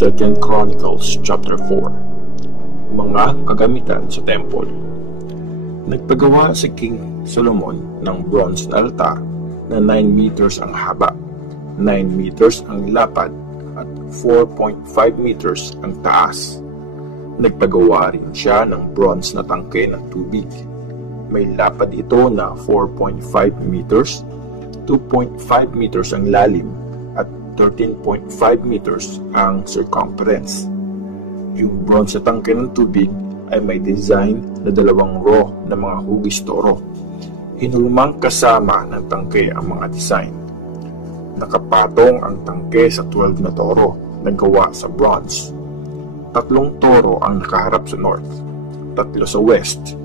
2 Chronicles chapter 4. Mga kagamitan sa temple. Nagpagawa si King Solomon ng bronze na altar na 9 meters ang haba, 9 meters ang lapad, at 4.5 meters ang taas. Nagpagawa rin siya ng bronze na tangke ng tubig. May lapad ito na 4.5 meters, 2.5 meters ang lalim, at 13.5 meters ang circumference. Yung bronze na tangke ng tubig ay may design na 2 row na mga hugis toro. Hinulmang kasama ng tangke ang mga design. Nakapatong ang tangke sa 12 na toro na gawa sa bronze. 3 toro ang nakaharap sa north, 3 sa west,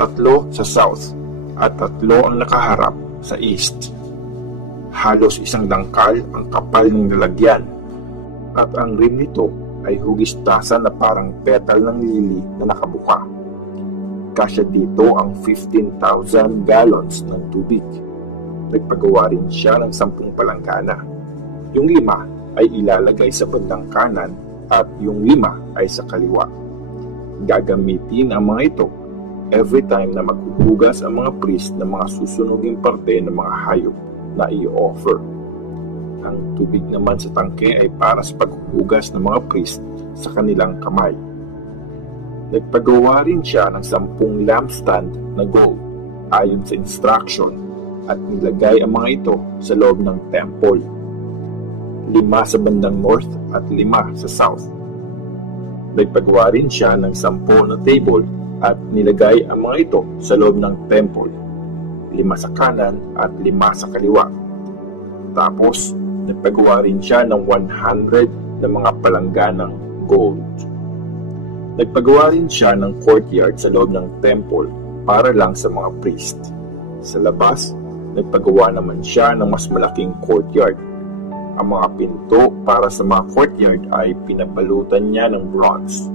3 sa south, at 3 ang nakaharap sa east. Halos 1 dangkal ang kapal ng lalagyan, at ang rim nito ay hugis tasa na parang petal ng lili na nakabuka. Kasya dito ang 15,000 gallons ng tubig. Nagpagawa rin siya ng 10 palanggana. Yung 5 ay ilalagay sa bandang kanan at yung 5 ay sa kaliwa. Gagamitin ang mga ito every time na maghuhugas ang mga priest ng mga susunuging parte ng mga hayop na i-offer. Ang tubig naman sa tangke ay para sa paghuhugas ng mga priest sa kanilang kamay. Nagpagawa rin siya ng 10 lampstand na gold ayon sa instruction at nilagay ang mga ito sa loob ng temple. 5 sa bandang north at 5 sa south. Nagpagawa rin siya ng 10 na table at nilagay ang mga ito sa loob ng temple. 5 sa kanan at 5 sa kaliwa. Tapos, nagpagawa rin siya ng 100 na mga palangganang gold. Nagpagawa rin siya ng courtyard sa loob ng temple para lang sa mga priest. Sa labas, nagpagawa naman siya ng mas malaking courtyard. Ang mga pinto para sa mga courtyard ay pinabalutan niya ng bronze.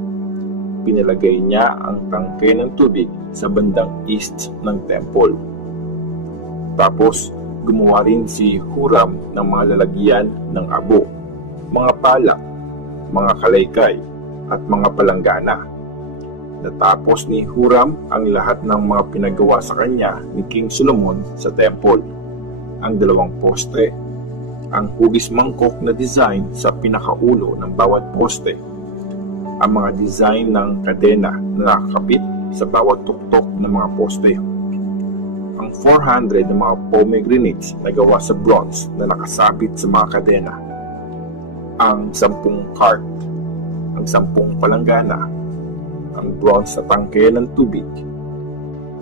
Pinalagay niya ang tangke ng tubig sa bandang east ng temple. Tapos, gumawa rin si Huram ng mga lalagyan ng abo, mga palak, mga kalaykay, at mga palanggana. Natapos ni Huram ang lahat ng mga pinagawa sa kanya ni King Solomon sa temple. Ang 2 poste, ang hugis mangkok na design sa pinakaulo ng bawat poste, ang mga design ng kadena na nakakapit sa bawat tuktok ng mga poste, ang 400 na mga pomegranates na gawa sa bronze na nakasabit sa mga kadena, ang 10 cart, ang 10 palanggana, ang bronze na tangke ng tubig,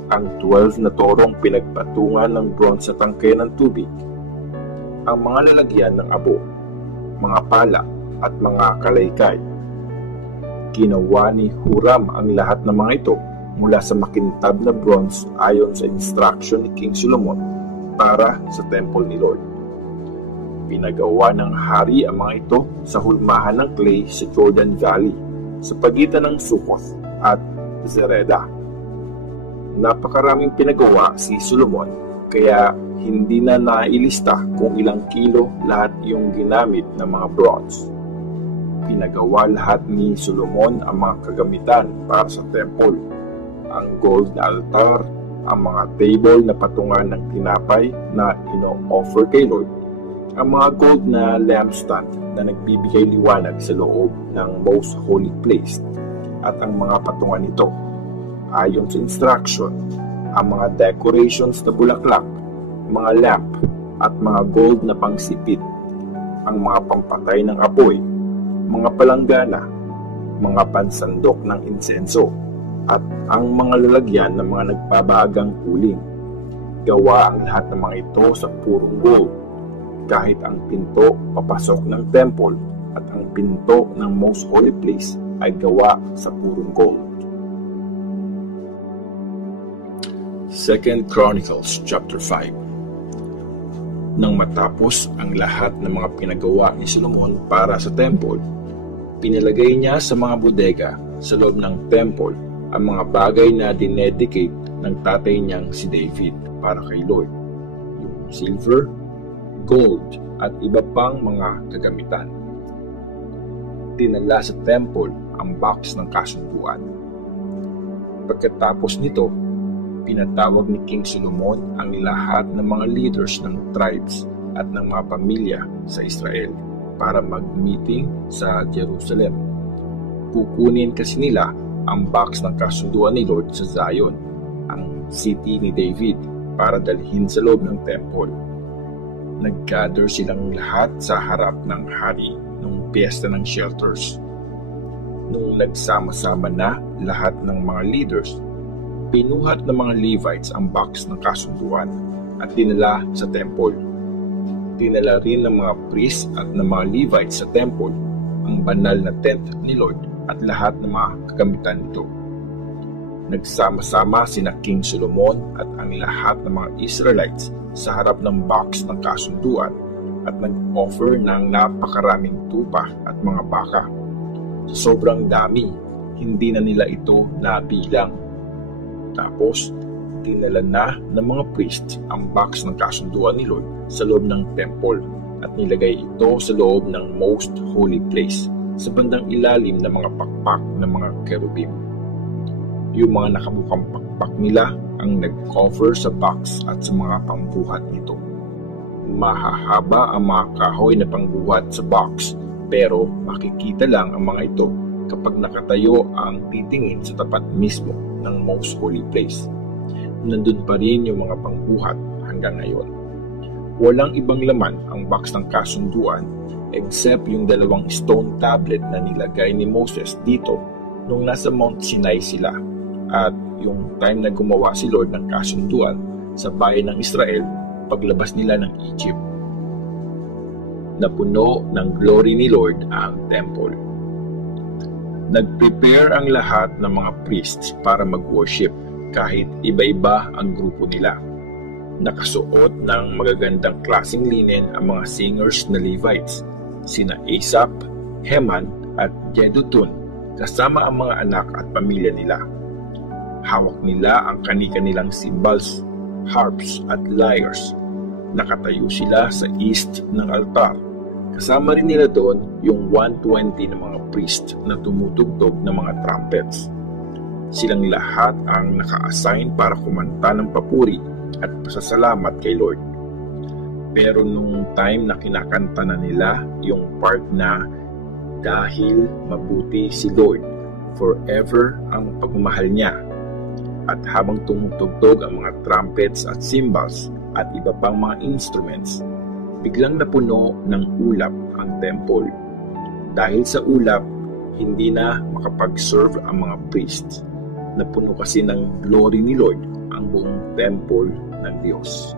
ang 12 na torong pinagpatungan ng bronze na tangke ng tubig, ang mga lalagyan ng abo, mga pala at mga kalaykay. Ginawa ni Huram ang lahat ng mga ito mula sa makintab na bronze ayon sa instruction ni King Solomon para sa temple ni Lord. Pinagawa ng hari ang mga ito sa hulmahan ng clay sa Jordan Valley sa pagitan ng Succoth at Zereda. Napakaraming pinagawa si Solomon kaya hindi na nailista kung ilang kilo lahat yung ginamit ng mga bronze. Pinagawa lahat ni Solomon ang mga kagamitan para sa temple. Ang gold na altar, ang mga table na patungan ng tinapay na ino-offer kay Lord, ang mga gold na lampstand na nagbibigay liwanag sa loob ng most holy place, at ang mga patungan nito. Ayon sa instruction, ang mga decorations na bulaklak, mga lamp, at mga gold na pangsipit, ang mga pampatay ng apoy, mga palanggana, mga pansandok ng insenso, at ang mga lalagyan ng mga nagbabagang uling. Gawa ang lahat ng mga ito sa purong gold, kahit ang pinto papasok ng temple at ang pinto ng most holy place ay gawa sa purong gold. 2 Chronicles chapter 5. Nang matapos ang lahat ng mga pinagawa ni Solomon para sa temple, pinalagay niya sa mga bodega sa loob ng temple ang mga bagay na dinedicate ng tatay niyang si David para kay Lord, yung silver, gold, at iba pang mga kagamitan. dinala sa temple ang box ng kasunduan. Pagkatapos nito, pinatawag ni King Solomon ang lahat ng mga leaders ng tribes at ng mga pamilya sa Israel para mag-meeting sa Jerusalem. Kukunin kasi nila ang box ng kasunduan ni Lord sa Zion, ang city ni David, para dalhin sa loob ng temple. Nag-gather silang lahat sa harap ng hari nung piyesta ng shelters. Nung nagsama-sama na lahat ng mga leaders, pinuhat ng mga Levites ang box ng kasunduan at dinala sa temple. Dinala rin ng mga priests at ng mga Levites sa temple ang banal na tent ni Lord at lahat ng mga kagamitan nito. Nagsama-sama sina King Solomon at ang lahat ng mga Israelites sa harap ng box ng kasunduan at nag-offer ng napakaraming tupa at mga baka. Sa sobrang dami, hindi na nila ito nabilang. Tapos, dinala na ng mga priests ang box ng kasunduan ni Lord sa loob ng temple at nilagay ito sa loob ng most holy place sa bandang ilalim ng mga pakpak ng mga kerubim. Yung mga nakabukang pakpak nila ang nag-cover sa box at sa mga pangbuhat nito. Mahahaba ang mga kahoy na pangbuhat sa box, pero makikita lang ang mga ito kapag nakatayo ang titingin sa tapat mismo ng most holy place. Nandun pa rin yung mga pangbuhat hanggang ngayon. Walang ibang laman ang box ng kasunduan except yung 2 stone tablet na nilagay ni Moses dito nung nasa Mount Sinai sila, at yung time na gumawa si Lord ng kasunduan sa bayan ng Israel paglabas nila ng Egypt. Napuno ng glory ni Lord ang temple. Nag-prepare ang lahat ng mga priests para mag-worship kahit iba-iba ang grupo nila. Nakasuot ng magagandang klaseng linen ang mga singers na Levites, sina Asaph, Heman at Jeduthun, kasama ang mga anak at pamilya nila. Hawak nila ang kani-kanilang cymbals, harps at lyres. Nakatayo sila sa east ng altar. Kasama rin nila doon yung 120 ng mga priest na tumutugtog ng mga trumpets. Silang lahat ang naka-assign para kumanta ng papuri at pasasalamat kay Lord. Pero nung time na kinakanta na nila yung part na dahil mabuti si Lord, forever ang pagmamahal niya, at habang tumutugtog ang mga trumpets at cymbals at iba pang mga instruments, biglang napuno ng ulap ang temple. Dahil sa ulap, hindi na makapag-serve ang mga priests. Napuno kasi ng glory ni Lord ang buong temple ng Diyos.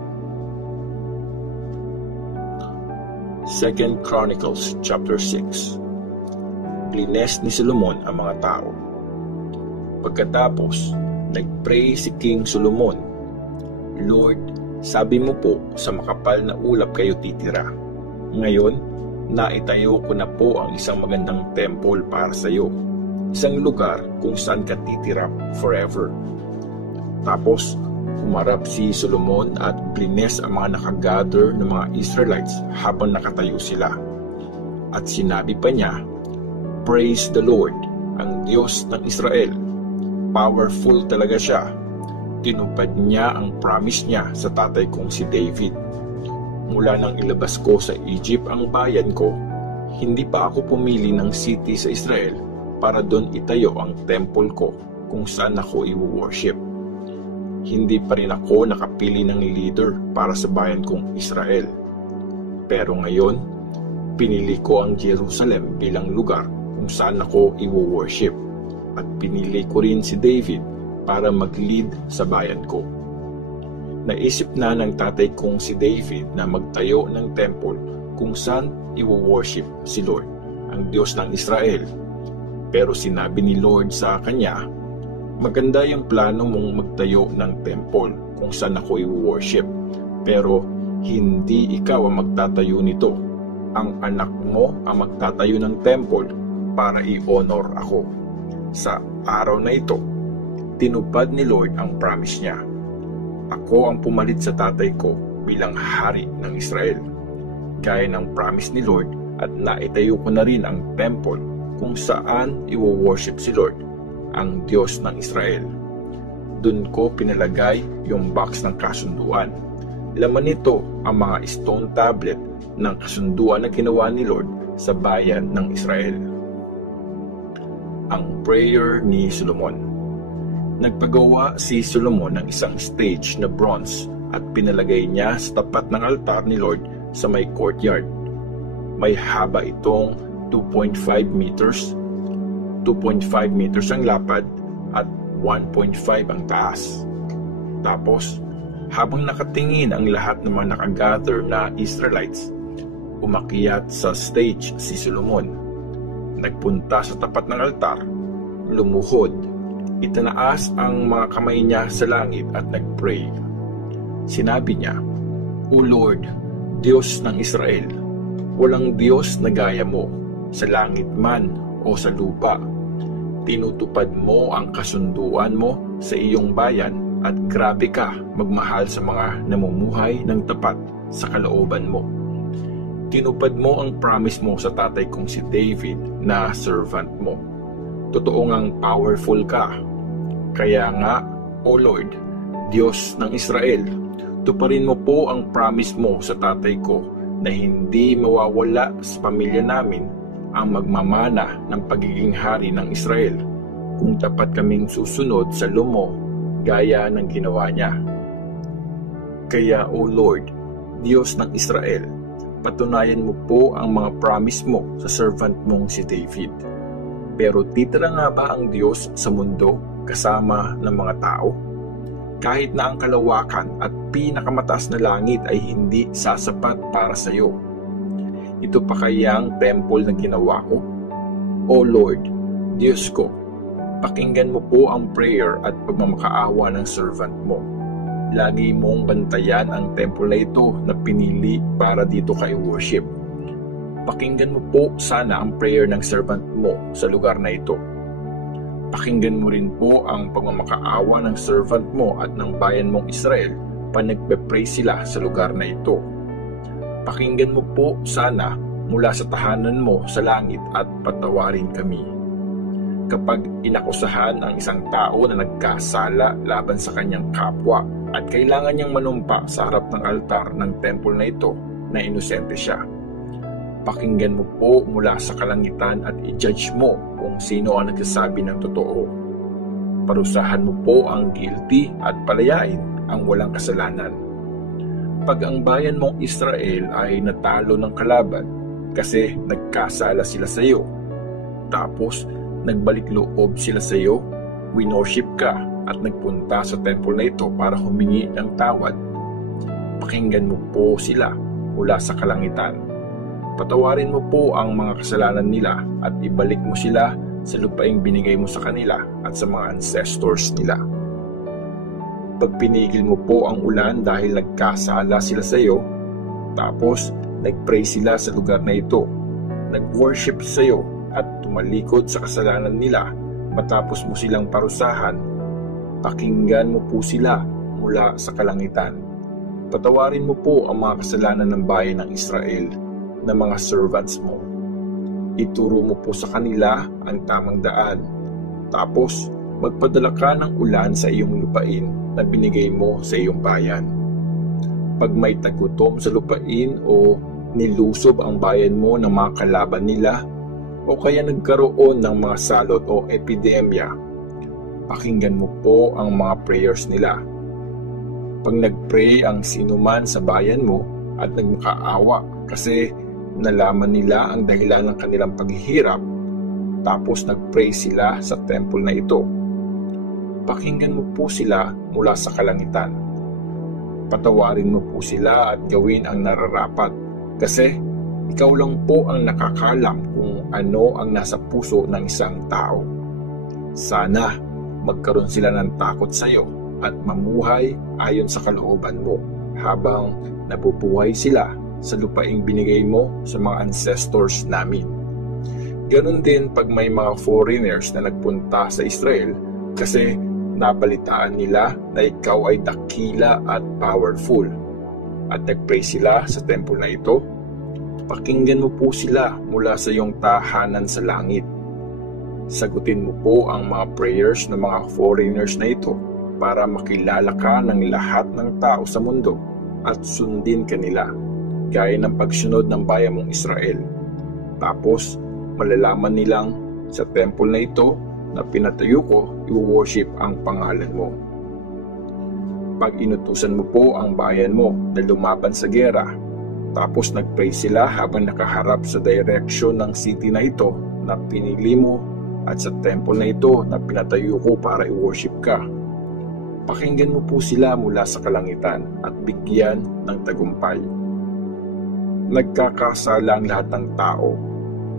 2 Chronicles chapter 6. Blines ni Solomon ang mga tao. Pagkatapos, nag-pray si King Solomon, Lord, sabi mo po sa makapal na ulap kayo titira. Ngayon, naitayo ko na po ang isang magandang temple para sa iyo. Isang lugar kung saan ka titira forever. Tapos, humarap si Solomon at blines ang mga nakagather ng mga Israelites habang nakatayo sila. At sinabi pa niya, Praise the Lord, ang Diyos ng Israel. Powerful talaga siya. Tinupad niya ang promise niya sa tatay kong si David. Mula nang ilabas ko sa Egypt ang bayan ko, hindi pa ako pumili ng city sa Israel para doon itayo ang temple ko kung saan ako i-worship. Hindi pa rin ako nakapili ng leader para sa bayan kong Israel. Pero ngayon, pinili ko ang Jerusalem bilang lugar kung saan ako i-worship. At pinili ko rin si David para mag-lead sa bayan ko. Naisip na ng tatay kong si David na magtayo ng temple kung saan i-worship si Lord, ang Diyos ng Israel. Pero sinabi ni Lord sa kanya, maganda yung plano mong magtayo ng temple kung saan ako i-worship, pero hindi ikaw ang magtatayo nito. Ang anak mo ang magtatayo ng temple para i-honor ako. Sa araw na ito, tinupad ni Lord ang promise niya. Ako ang pumalit sa tatay ko bilang hari ng Israel. Gaya ng promise ni Lord, at naitayo ko na rin ang temple kung saan i-worship si Lord, ang Diyos ng Israel. Doon ko pinalagay yung box ng kasunduan. Laman nito ang mga stone tablet ng kasunduan na ginawa ni Lord sa bayan ng Israel. Ang prayer ni Solomon. Nagpagawa si Solomon ng isang stage na bronze at pinalagay niya sa tapat ng altar ni Lord sa may courtyard. May haba itong 2.5 meters, 2.5 meters ang lapad at 1.5 ang taas. Tapos, habang nakatingin ang lahat ng mga nakagather na Israelites, umakyat sa stage si Solomon. Nagpunta sa tapat ng altar, lumuhod, itinaas ang mga kamay niya sa langit at nagpray. Sinabi niya, "O Lord, Diyos ng Israel, walang Diyos na gaya mo, sa langit man o sa lupa. Tinutupad mo ang kasunduan mo sa iyong bayan at grabe ka magmahal sa mga namumuhay ng tapat sa kalooban mo. Tinupad mo ang promise mo sa tatay kong si David na servant mo. Totoo ngang powerful ka. Kaya nga, O Lord, Diyos ng Israel, tuparin mo po ang promise mo sa tatay ko na hindi mawawala sa pamilya namin ang magmamana ng pagiging hari ng Israel kung tapat kaming susunod sa lumo gaya ng ginawa niya. Kaya, O Lord, Diyos ng Israel, patunayan mo po ang mga promise mo sa servant mong si David. Pero titira nga ba ang Diyos sa mundo kasama ng mga tao? Kahit na ang kalawakan at pinakamataas na langit ay hindi sasapat para sa iyo. Ito pa kayang temple na ginawa ko? O Lord, Diyos ko, pakinggan mo po ang prayer at pagmamakaawa ng servant mo. Lagi mong bantayan ang temple na ito na pinili para dito kay worship. Pakinggan mo po sana ang prayer ng servant mo sa lugar na ito. Pakinggan mo rin po ang pagmamakaawa ng servant mo at ng bayan mong Israel pa nagpe-pray sila sa lugar na ito. Pakinggan mo po sana mula sa tahanan mo sa langit at patawarin kami. Kapag inakusahan ang isang tao na nagkasala laban sa kanyang kapwa at kailangan niyang manumpa sa harap ng altar ng temple na ito na inosente siya, pakinggan mo po mula sa kalangitan at i-judge mo kung sino ang nagsasabi ng totoo. Parusahan mo po ang guilty at palayain ang walang kasalanan. Pag ang bayan mong Israel ay natalo ng kalaban kasi nagkasala sila sa iyo, tapos nagbalik loob sila sa iyo, winorship ka at nagpunta sa temple na ito para humingi ng tawad, pakinggan mo po sila mula sa kalangitan. Patawarin mo po ang mga kasalanan nila at ibalik mo sila sa lupaing binigay mo sa kanila at sa mga ancestors nila. Pag pinigil mo po ang ulan dahil nagkasala sila sa iyo, tapos nagpray sila sa lugar na ito, nag-worship sa iyo at tumalikod sa kasalanan nila matapos mo silang parusahan, pakinggan mo po sila mula sa kalangitan. Patawarin mo po ang mga kasalanan ng bayan ng Israel na mga servants mo. Ituro mo po sa kanila ang tamang daan. Tapos, magpadala ka ng ulan sa iyong lupain na binigay mo sa iyong bayan. Pag may tagutom sa lupain o nilusob ang bayan mo ng mga kalaban nila o kaya nagkaroon ng mga salot o epidemya, pakinggan mo po ang mga prayers nila. Pag nagpray ang sinuman sa bayan mo at nagmakaawa kasi nalaman nila ang dahilan ng kanilang paghihirap, tapos nagpray sila sa temple na ito, pakinggan mo po sila mula sa kalangitan. Patawarin mo po sila at gawin ang nararapat kasi ikaw lang po ang nakakalam kung ano ang nasa puso ng isang tao. Sana magkaroon sila ng takot sa iyo at mamuhay ayon sa kalooban mo habang nabubuhay sila sa lupaing binigay mo sa mga ancestors namin. Ganon din pag may mga foreigners na nagpunta sa Israel kasi nabalitaan nila na ikaw ay dakila at powerful at nagpray sila sa temple na ito, pakinggan mo po sila mula sa iyong tahanan sa langit Sagutin mo po ang mga prayers ng mga foreigners na ito para makilala ka ng lahat ng tao sa mundo at sundin kanila, gaya ng pagsunod ng bayan mong Israel. Tapos, malalaman nilang sa temple na ito na pinatayo ko, i-worship ang pangalan mo. Pag inutusan mo po ang bayan mo na lumaban sa gera, tapos nag-pray sila habang nakaharap sa direksyon ng city na ito na pinili mo at sa temple na ito na pinatayo ko para i-worship ka. Pakinggan mo po sila mula sa kalangitan at bigyan ng tagumpay. Nagkakasala ang lahat ng tao,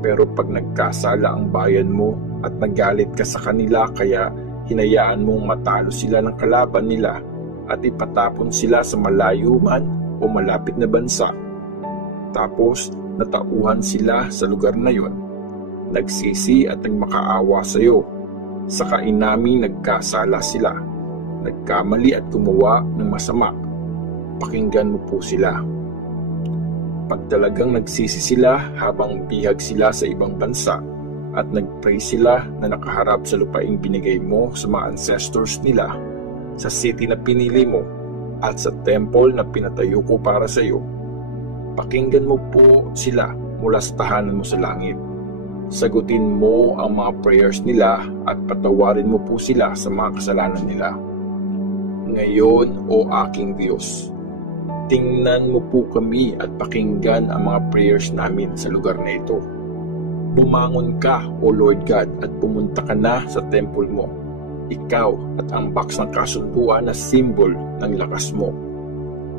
pero pag nagkasala ang bayan mo at nagalit ka sa kanila kaya hinayaan mong matalo sila ng kalaban nila at ipatapon sila sa malayo man o malapit na bansa, tapos natauhan sila sa lugar na yon, nagsisi at nagmakaawa sa iyo, saka inaming nagkasala sila, nagkamali at gumawa ng masama, pakinggan mo po sila. Pag talagang nagsisi sila habang bihag sila sa ibang bansa at nagpray sila na nakaharap sa lupaing binigay mo sa mga ancestors nila, sa city na pinili mo at sa temple na pinatayo ko para sa iyo, pakinggan mo po sila mula sa tahanan mo sa langit. Sagutin mo ang mga prayers nila at patawarin mo po sila sa mga kasalanan nila. Ngayon, O aking Diyos, tingnan mo po kami at pakinggan ang mga prayers namin sa lugar na ito. Bumangon ka, O Lord God, at pumunta ka na sa temple mo, ikaw at ang box ng kasunduan na symbol ng lakas mo.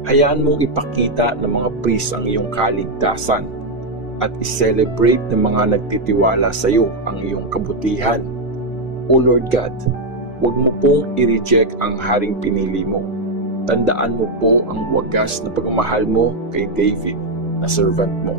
Hayaan mong ipakita ng mga priest ang iyong kaligtasan at i-celebrate ng mga nagtitiwala sa iyo ang iyong kabutihan. O Lord God, huwag mo pong i-reject ang haring pinili mo. Tandaan mo po ang wagas na pagmamahal mo kay David na servant mo.